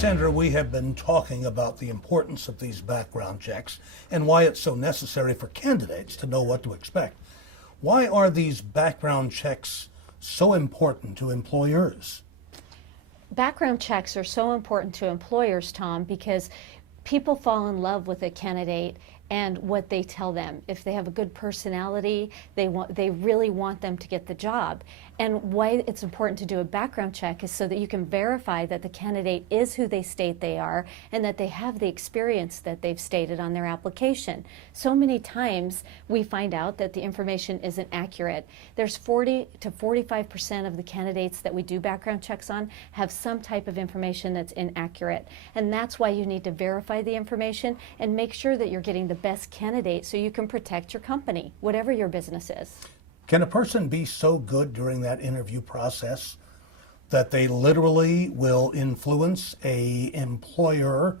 Sandra, we have been talking about the importance of these background checks and why it's so necessary for candidates to know what to expect. Why are these background checks so important to employers? Background checks are so important to employers, Tom, because people fall in love with a candidate and what they tell them. If they have a good personality, they really want them to get the job. And why it's important to do a background check is so that you can verify that the candidate is who they state they are and that they have the experience that they've stated on their application. So many times we find out that the information isn't accurate. There's 40 to 45% of the candidates that we do background checks on have some type of information that's inaccurate. And that's why you need to verify the information and make sure that you're getting the best candidate so you can protect your company, whatever your business is. Can a person be so good during that interview process that they literally will influence an employer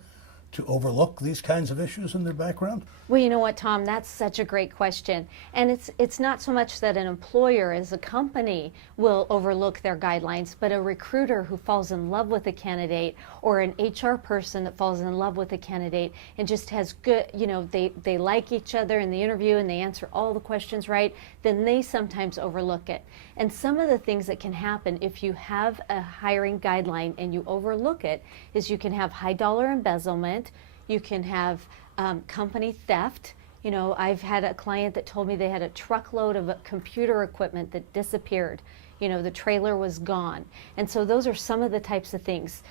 to overlook these kinds of issues in their background? Well, you know what, Tom, that's such a great question. And it's not so much that an employer as a company will overlook their guidelines, but a recruiter who falls in love with a candidate or an HR person that falls in love with a candidate and just has good, they like each other in the interview and they answer all the questions right, then they sometimes overlook it. And some of the things that can happen if you have a hiring guideline and you overlook it is you can have high dollar embezzlement. You can have company theft. You know, I've had a client that told me they had a truckload of computer equipment that disappeared. You know, the trailer was gone. And so those are some of the types of things.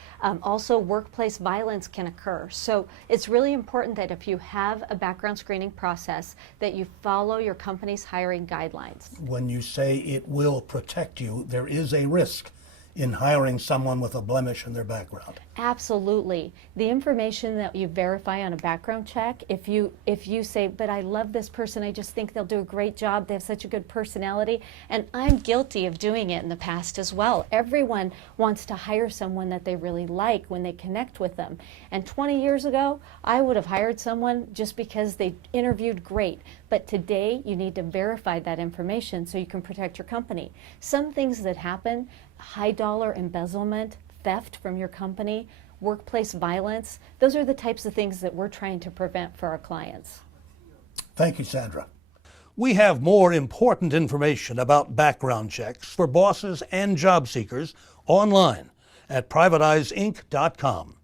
Also, workplace violence can occur. So it's really important that if you have a background screening process, that you follow your company's hiring guidelines. When you say it will protect you, there is a risk in hiring someone with a blemish in their background. Absolutely. The information that you verify on a background check, if you say, but I love this person, I just think they'll do a great job, they have such a good personality, and I'm guilty of doing it in the past as well. Everyone wants to hire someone that they really like when they connect with them. And 20 years ago, I would have hired someone just because they interviewed great. But today, you need to verify that information so you can protect your company. Some things that happen, high dollar embezzlement, theft from your company, workplace violence, those are the types of things that we're trying to prevent for our clients. Thank you, Sandra. We have more important information about background checks for bosses and job seekers online at privateyeinc.com.